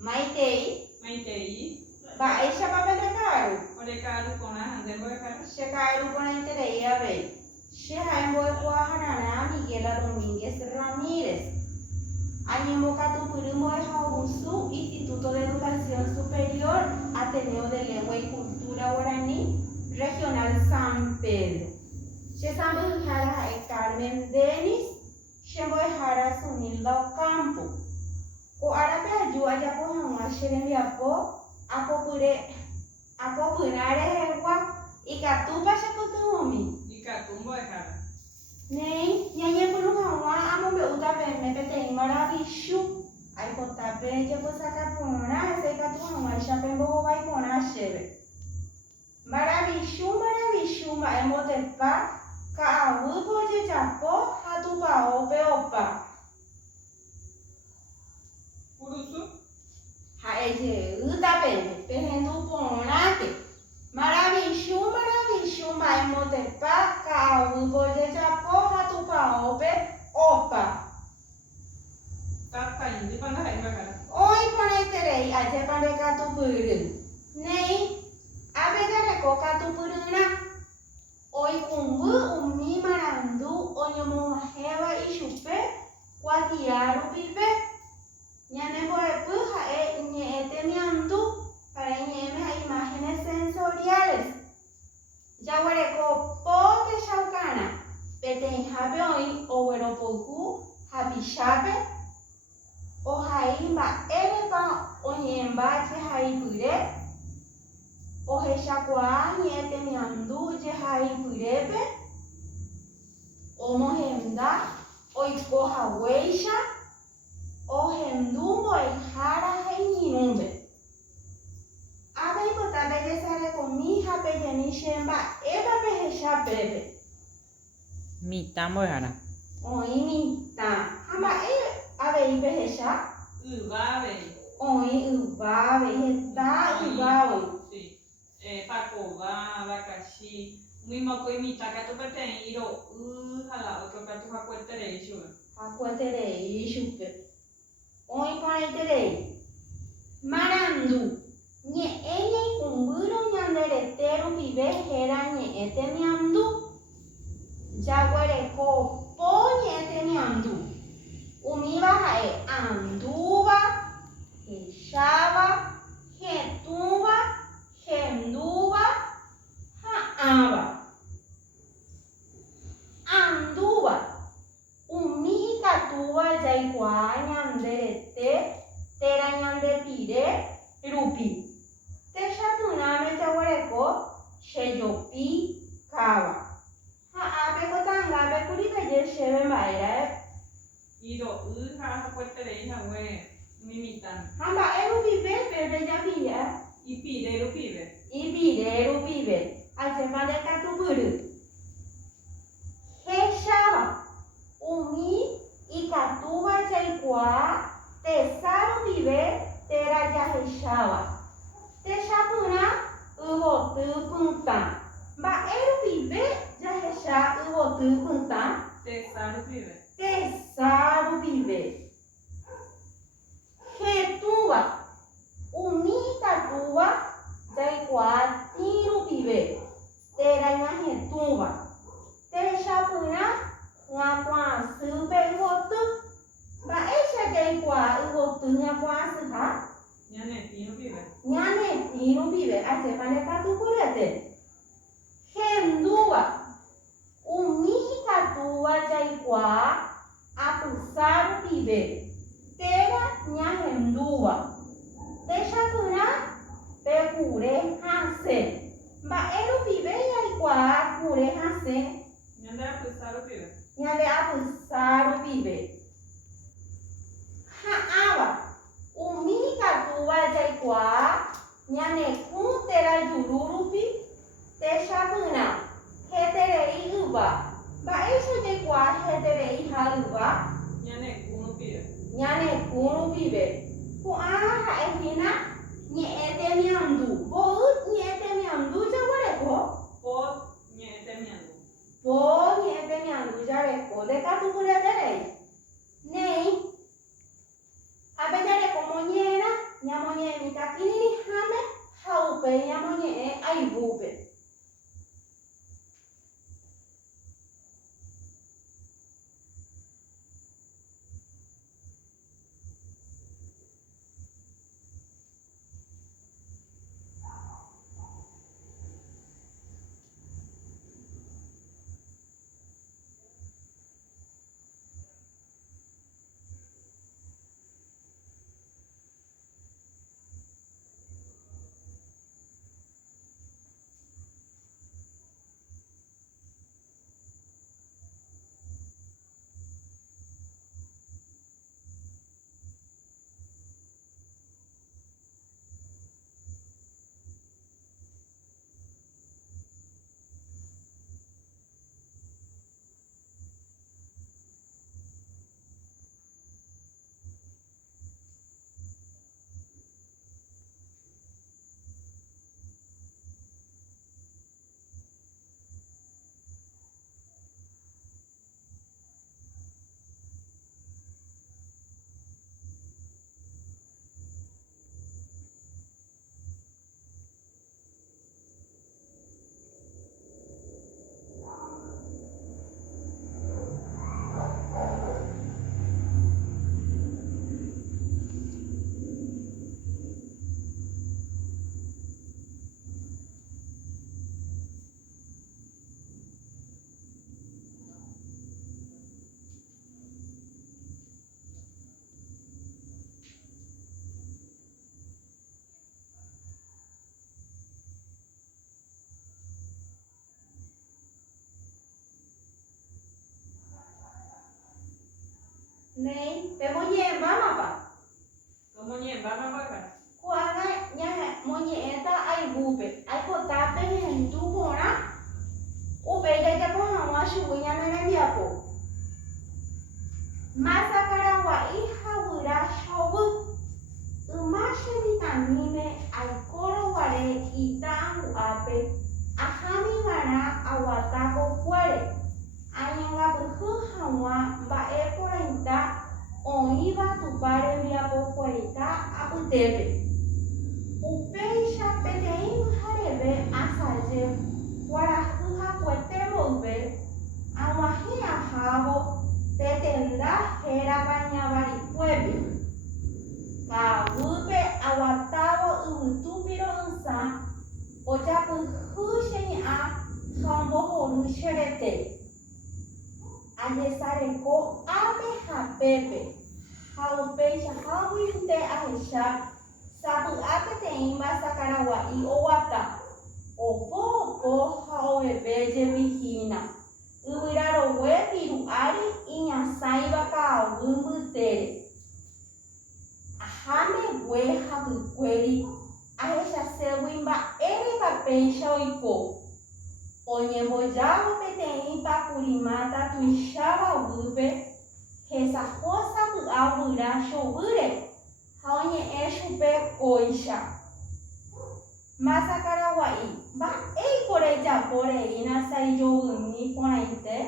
Maitei. Maitei. Baixa papel de caro. Ore caro com a handem boa cara. Chegaram com a intereia, velho. Chegaram com a Hananá Miguela Domínguez Ramírez. Añemocatu Purumo de Jaubusu, Instituto de Educación Superior, Ateneo de Lengua y Cultura Guaraní, Regional San Pedro. Chesambu Jara Carmen Denis, Chembo Jara Sunilda Campo. O Arape Ayua Yapo Hama Xerembiapo, Apopurare Ewa, Icatuba Chacotumumi. Icatu boa cara. Nem, nyanyi pulu hawa amo be uta be me pete imara bishu. Ai kota be je posaka pona, ese katu hawa shape mbo vai pona shebe. Mara bishu ma emotepa ka awu poje chapo hatu pa ope opa. Urusu. Ha eje uta be hendu pona ke. Mara bishu ma emotepa ka awu poje chapo hatu pa ope opa. Tata indi panda hai boa cara. Oi panai aje pande katu puru. Nei, abegare ko katu puru na. Oi kumbu umi marandu onyomo hewa ishupe kwatiaru pipe. Nyane boepu hae nyete miandu para nyeme a imágenes sensoriales. Yaguareco pote shaukana. Peten hape oi oweropoku hapi shape. O haimba erepa onyemba je haipure. O heshakwa nyete miandu je haipurepe. O mohenda oiko haweisha. O hendumbo e jara heinirumbe. Abe ipota bege sare komi hape yeni shemba eba pehesha bebe. Mita boa cara. Oi mita. Hamba abe ipehesha. Uvave. Oi uvabe heta uvabe. Sim. Pacová, abacaxi. Muimoko imita catu patem. Iro. Hala. O que eu catu hakueterei, chuva. Hakueterei ishupe. Oi paneterei. Marandu. Nye enye kumburo nyandereteru pibe hera nye ete miandu. Jaguareco po nyete miandu. Umiba hae anduba, heshaba, hetuba, henduba, haaba. Anduba. Umi katuba jaikwa nyanderete, tera nyandepire, rupi. Teshatuname jaguareco, sheyopi, kaba. Ape kotanga ape kuripe je shebe maera. Iro. Hakueterei hawe. Mimitan. Hamba eru pibe bebe ya pia. Ipire rupive. Ibire eru pibe. Ache pade katu buru. Heshaba. Umi ikatuba jaikwa. Tesaru pibe tera ya heshaba. Teshapuna ubotu punta. Ba eru pibe ya hesha ubotu punta. Tessa rupive. Tesaru pibe. Hetuba. Umi katuba jaikwa tiru pibe. Teranya hetuba. Teshapuna ngakwa supe ubotu. Ba esha jaikwa ubotu ngakwa suha. Nyane tino pive. Nyane tiru pibe. Ache pande katu kurete. Henduba. Umi katuba jaikwa apusaru pibe. Tera nyahenduba. Teshapuna pekure hase. Ba eru pibe jaikwa kure hase. Nyane apesa rupive. Nyale apusaru pibe. Haaba. Umi katuba jaikwa nyane kuntera yururupi. Teshapuna heterei uba. Ba eso jaikwa heterei haluba. Nyane kunu pive. Nyane kunu pibe. Ku aha ehina nye ete miandu. Bo nye ete miandu jaguareco. Pot nyete miandu. Bo nye ete miandu jaguareco. De katu kureterei. Nei. Abe jareco moñera ñamoñe'ẽ mitãkirirĩháme ha upéi ñamoñe'ẽ aivúpe. Nei, pemoñe'ẽ mbámapa. Omoñe'ẽmbáma vaka. Kuága ñamoñe'ẽta aivúpe. Aipota pehendu porã upéi jajapo hag̃ua chugui ñane rembiapo. Masa karagua'i ha guyra chovy. Yma chemitãmíme aikóroguare ita'ãngu'ápe ahámiva'erã aguata kokuére. Añongapyhy hag̃ua mba'eporãita oĩva tupa rembiapokuaita apytépe. Upéicha peteĩ pyhareve asaje kuarahy hakuetémboyve ag̃uahẽ ahávo tetenda hérava ñavarikuépe. Ka'aguýpe aguatávo yvytu piro'ysã ojapyhy che ñe'ã ha ombohory cherete. Ajesareko ápe ha pépe ha upéicha háguinte ahecha sapy'a peteĩ Masa Karagua'i oguata. Opo ha oveve jepihína. Yvyrarogue piru'ári iñasãiva ka'aguy mbytére. Ahámegue hapykuéri ahechaségui mba'érepa péicha oiko. Oñembojávo peteĩ pakurimata tuichavagýpe hesahósapy'a guyra chovýre ha oñe'ẽ chupe kóicha. Masa Karagua'i mba'éiko rejapo reína saijovymi porãite.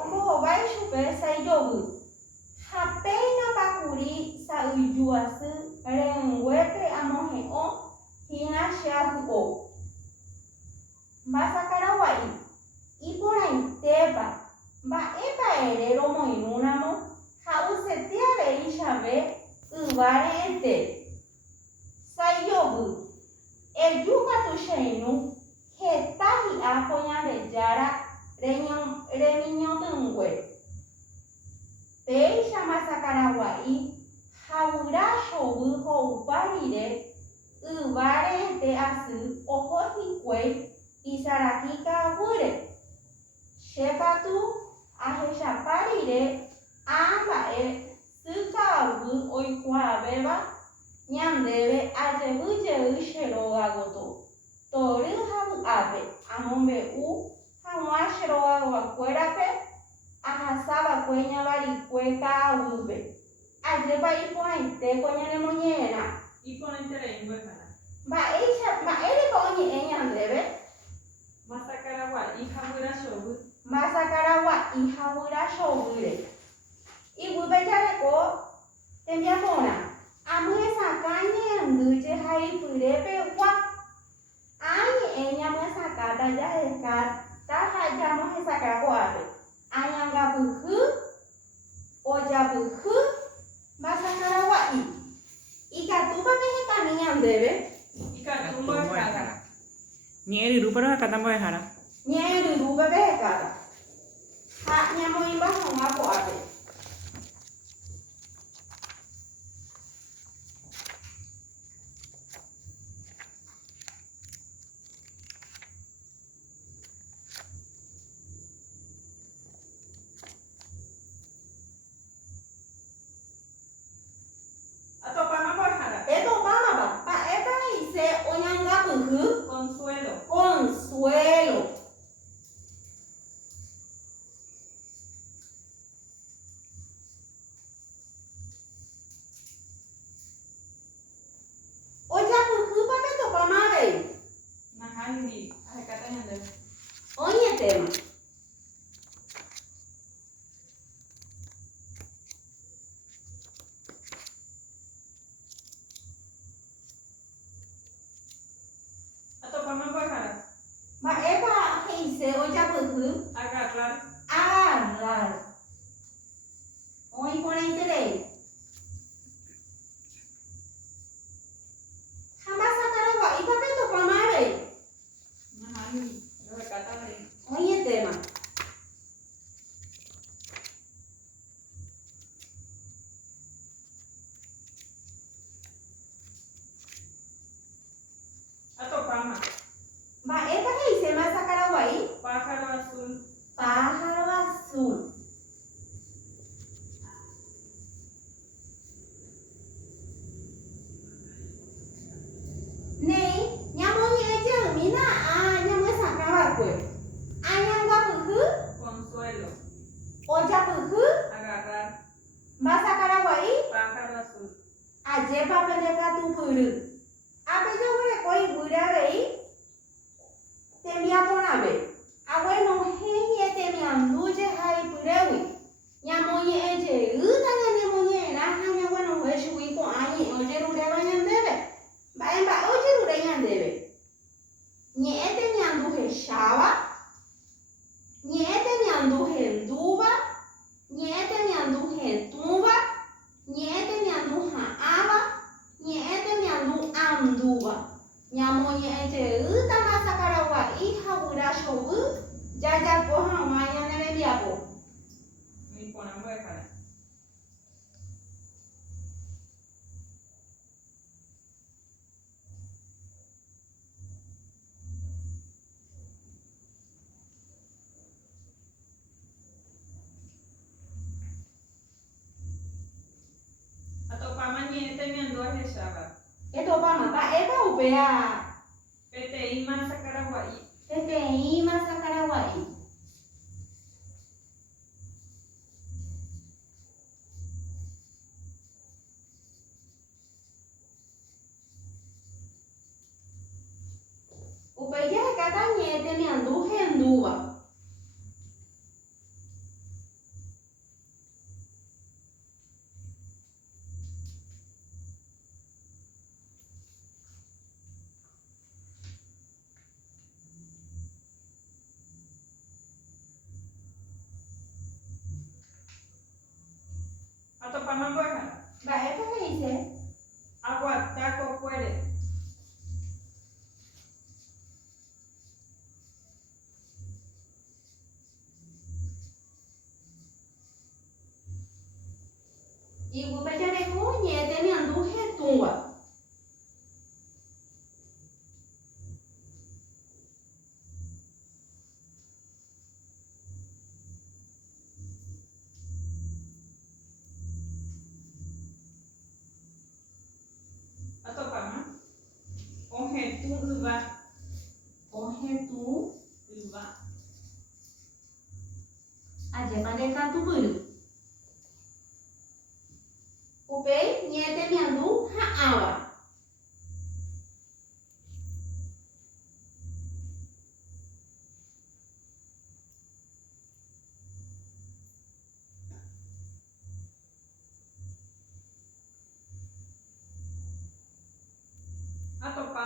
Ombohovái chupe saijovy. Ha péinapakuri sa'yju asy re'ỹnguépe amohe'õ hína che ahy'o. Masa Karagua'i iporãitépa mba'épa ere romoirũramo ha ysyete aveicháve yva re'ẽte. Saijovy. Ejúkatu che irũ heta hi'a po Ñandejára remiñotỹngue. Péicha Masa Karagua'i ha guyra chovy ho'upa rire yva re'ẽte asy oho hikuái isarahi ka'aguyre. Chekatu ahechapa rire amba'e sy ka'aguy oikuaavéva ñandéve ajevyjey che rógagoto. Tory ha vy'ápe amombe'u hag̃ua che rógakuérape ahasavakue ñavarikue ka'aguýpe. Ajépa iporãitéko ñanemoñe'ẽrã. Iporãitereín mbo'ehára. Mba'érepa oñe'ẽ ñandéve. Masa Karagua'i ha guyra chovy. Masa Karagua'i ha guyra chovýre. Iguýpe jareko tembiaporã. Amyresãka pyrépe gua. Ñamohesakata jamohesakara ko'ápe. Añangapyhy, ojapyhy, mba'asakaragua'i. Ikatúpake hekami ñandéve. Ikatu mbo'ehára. Ñe'ẽryrúpe rohakata mbo'ehára. Ñe'ẽryrúpe pehekáta. Ha ñamoĩmba hag̃ua ko'ápe. Atopáma mbo'ehára. Etopámapa. Mba'épa he'ise oñangapyhy. Consuelo. Consuelo. Ojapyhýpa petopáma avei. Nahániri. Ahekáta ñandéve. Oñetéma. Atopáma mbo'ehára. Mba'épa he'ise ojapyhy. Agarrar. Agarrar. Oĩporãiterei. Ha mba'asakaragua'ípa petopáma avei. Nahániri. Rohekáta avei. Oñetéma. Atopáma. Mba'épa he'ise mba'asakaragua'i. Pájaro azul. Pájaro azul. Nei ñamoñe'ẽjeýmina ñamohesakãva'ekue. Añangapyhy, Consuelo. ojapyhy, Agarrar. mba'asakaragua'i, Pájaro azul. ajépa pendekatupyry. Ápe jaguereko yvýre avei tembiaporãve. Aguenohẽ ñe'ẽtemiandúje ha ipyrégui. Ñamoñe'ẽjeýta ñanemoñe'ẽrã ha ñaguenohẽ chugui ko'ã ñe'ẽ ojeruréva ñandéve. Mba'emba'e ojerure ñandéve. Ñe'ẽ temiandu hecháva, ñe'ẽ temiandu hendúva, ñe'ẽ temiandu hetũva, ñe'ẽ temiandu ha'ãva, ñe'ẽ temiandu andúva. Ñamoñe'ẽjeýta mba'asakaragua'i ha guyra chovy jajapo hag̃ua ñane rembiapo. Niporã mbo'ehára. Atopáma ñe'ẽ temiandu ahecháva. Etopáma mba'épa upéa Peteĩ mba'asakaragua'i. peteĩ mba'asakaragua'i. Upéi jahekáta ñe'ẽ temiandu hendúva. Atopáma mbo'ehára. Mba'épa he'ise Aguata kokuére. iguype jareku ñe'ẽ temiandu hetũva. Atopáma. Ohetũ yva. Ohetũ Yva. ajépa ndekatupyry. Upéi ñe'ẽ temiandu ha'ãva.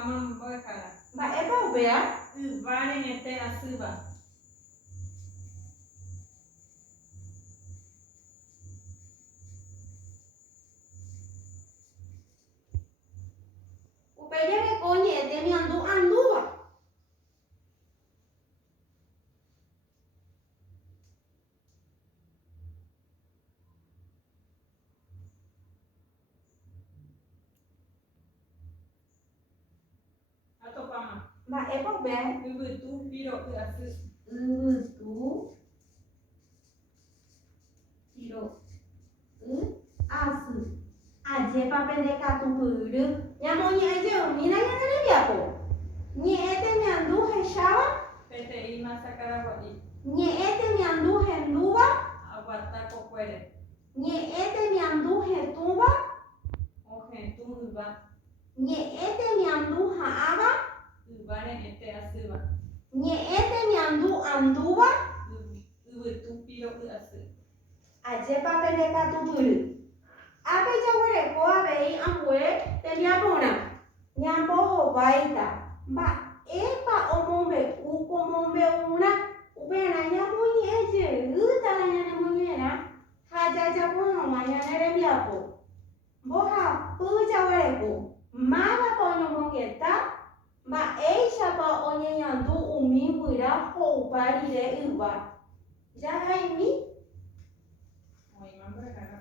vamos a dejar. Mba'épa upéva. Yva reñete asýva. Upéjareko ñe'ẽ temiandu andúva. Atopáma. Mba'épa upéva. Yvytu piro'y asy. Yvytu piro'y asy. Ajépa pendekatupyry ñamoñe'ẽjeýmína ñane rembiapo. Ñe'ẽ temiandu hecháva. Peteĩ masa karagua'i. Ñe'ẽ temiandu hendúva. Aguata kokuére. Ñe'ẽ temiandu hetũva. Ohetũ yva. Ñe'ẽ temiandu ha'ãva. Yva reñete asýva. Ñe'ẽ temiandu andúva. Yvytu piro'y asy. Ajépa pendekatupyry. Ápe jaguareko avei ambue tembiapórã. Ñambohováita. Mba'épa omombe'u komombe'úrã. Upérã ñamoñe'ẽjeýtara ñanemoñe'ẽrã ha jajapo hag̃ua ñane rembiapo. Mbohapy jaguareko. Mávapa oñomongeta. Mba'éichapa oñeñandu umi guyra ho'upa rire yva. Jahaimi. Oĩma mbo'ehára.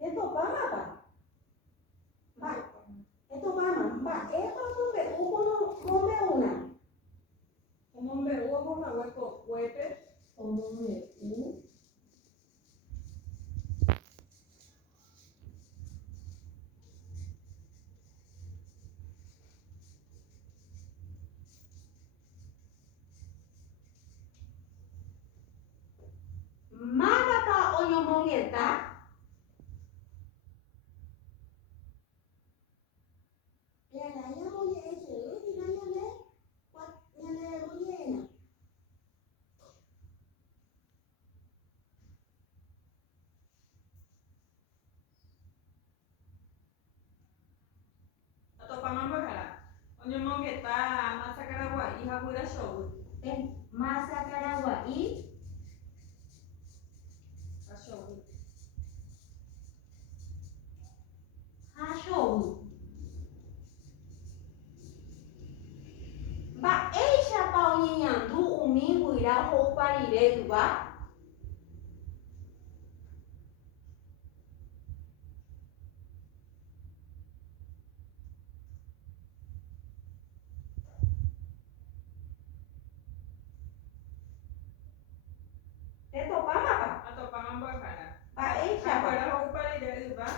Etopámapa. Etopáma. Mba'épa omombe'u komombe'úrã. Omombe'u omohague kokuépe. Omombe'u. Mávapa oñomongeta. Ñana ñamoñe'ẽjeýhina ñanemoñe'ẽrã. Atopáma mbo'ehára. Oñomongeta masa karagua'i ha guyra chovy. Masa karagua'i. Ha chovy. Ha chovy. Mba'éichapa oñeñandu umi guyra ho'upa rire yva. Etopámapa. Atopáma mbo'ehára. Mba'éichapa. Aguéra ho'upa rire yva.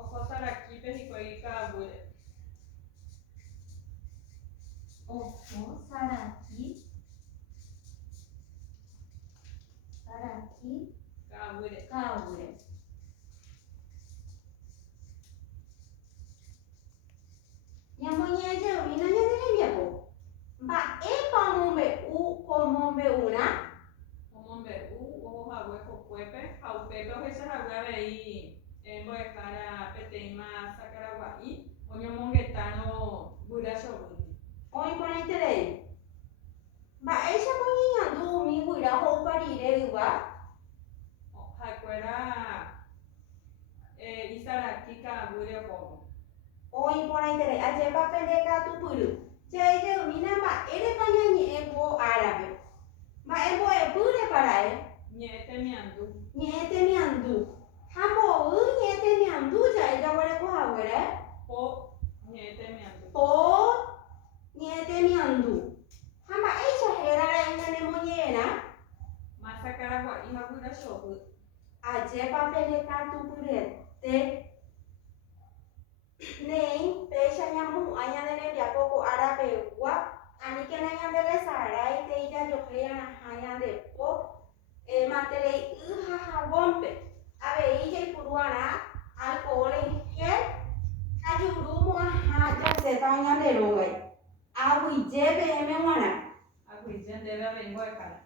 Oho sarakípe hikuái ka'aguyre. Oho saraki. Saraki Ka'aguyre. ka'aguyre. Ñamoñe'ẽjeýmína ñane rembiapo. Mba'épa omombe'u komombe'úrã. Omombe'u ohohague kokuépe ha upépe ohechahague avei mbo'ehára peteĩ masa karagua'i oñomongeta no guyra chovy. Oĩporãiterei. Mba'éichapa oñeñandu umi guyra ho'upa rire yva. Ha'ekuéra isaraki ka'aguyre ohóvo. Oĩporãiterei. Ajépa pendekatupyry. Je'ejeýmína mba'érepa ñañe'ẽ ko árape. Mba'embo'epýrepara'e. Ñe'ẽ temiandu. Ñe'ẽ temiandu. Ha mbo'y ñe'ẽ temiandu ja'e jaguarekohaguére. Po ñe'ẽ temiandu. Po ñe'ẽ temiandu. Ha mba'éicha hérara'e ñanemoñe'ẽrã. Masa karagua'i ha guyra chovy. Ajépa pendekatupyryete. Neĩ péicha ñamohu'ã ñane rembiapo ko árapeegua. Aníkena ñande resarái teijajohéi araha ñande po. taña de rogai. Agui jebe me wana. Aguiján debe haber igual cara.